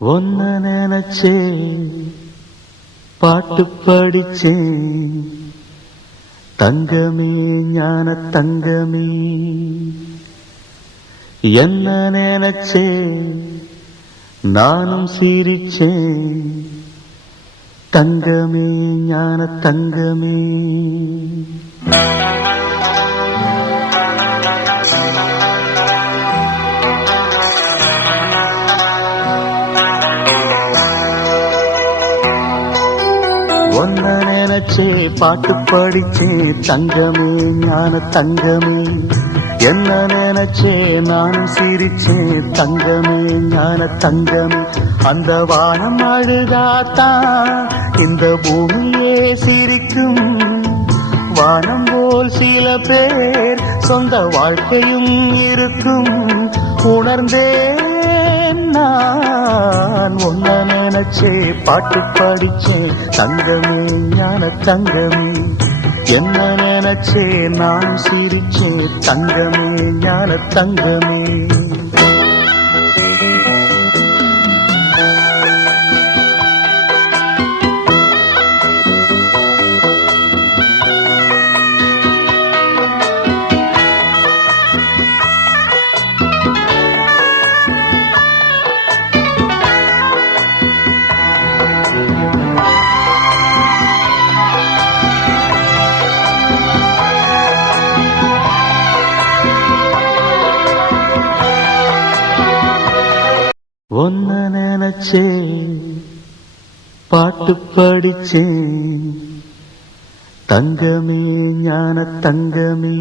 ஒன்ன நினைச்சே பாட்டு படிச்சேன் தங்கமே ஞான தங்கமே. என்ன நினைச்சே நானும் சிரிச்சேன் தங்கமே ஞான தங்கமே. ஒன்ன நினைச்சே பாட்டு படிச்சேன் தங்கமே ஞான தங்கமே. என்ன நினைச்சே நானும் சிரிச்சேன் தங்கமே ஞான தங்கமே. அந்த வானம் அழுதாத்தான் இந்த பூமியே சிரிக்கும். வானம் போல் சில பேர் சொந்த வாழ்க்கையும் இருக்கும். உணர்ந்தேன் நான் ஒன்ன நினைச்சே பாட்டு படிச்சேன் தங்கமே ஞான தங்கமே. என்ன நினைச்சே நான் சிரிச்சேன் தங்கமே ஞான தங்கமே. ஒன்ன நினைச்சே பாட்டு படிச்சேன் தங்கமே ஞான தங்கமே.